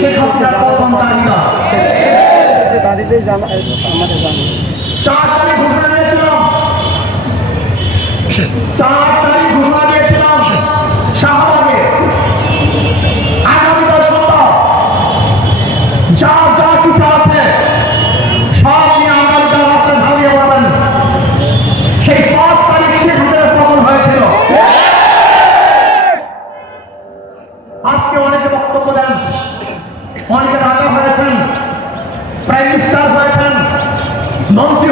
শেখ হাসিনার পতন তালিকা 4 তারিখ ঘোষণা দিয়েছিলাম, 4 তারিখ ঘোষণা দিয়েছিলাম শাহবাগে আগামীকাল সোমবার যা যা কিছু আছে সব নিয়ে আগামীকাল রাস্তায় ঝাঁপিয়ে পড়বেন। সেই 5 তারিখ শেখ হাসিনার পতন হয়েছিল। আজকে অনেকে বক্তব্য দেন, অনেকে রাজা হয়েছেন, প্রাইম মিনিস্টার হয়েছেন, মন্ত্রী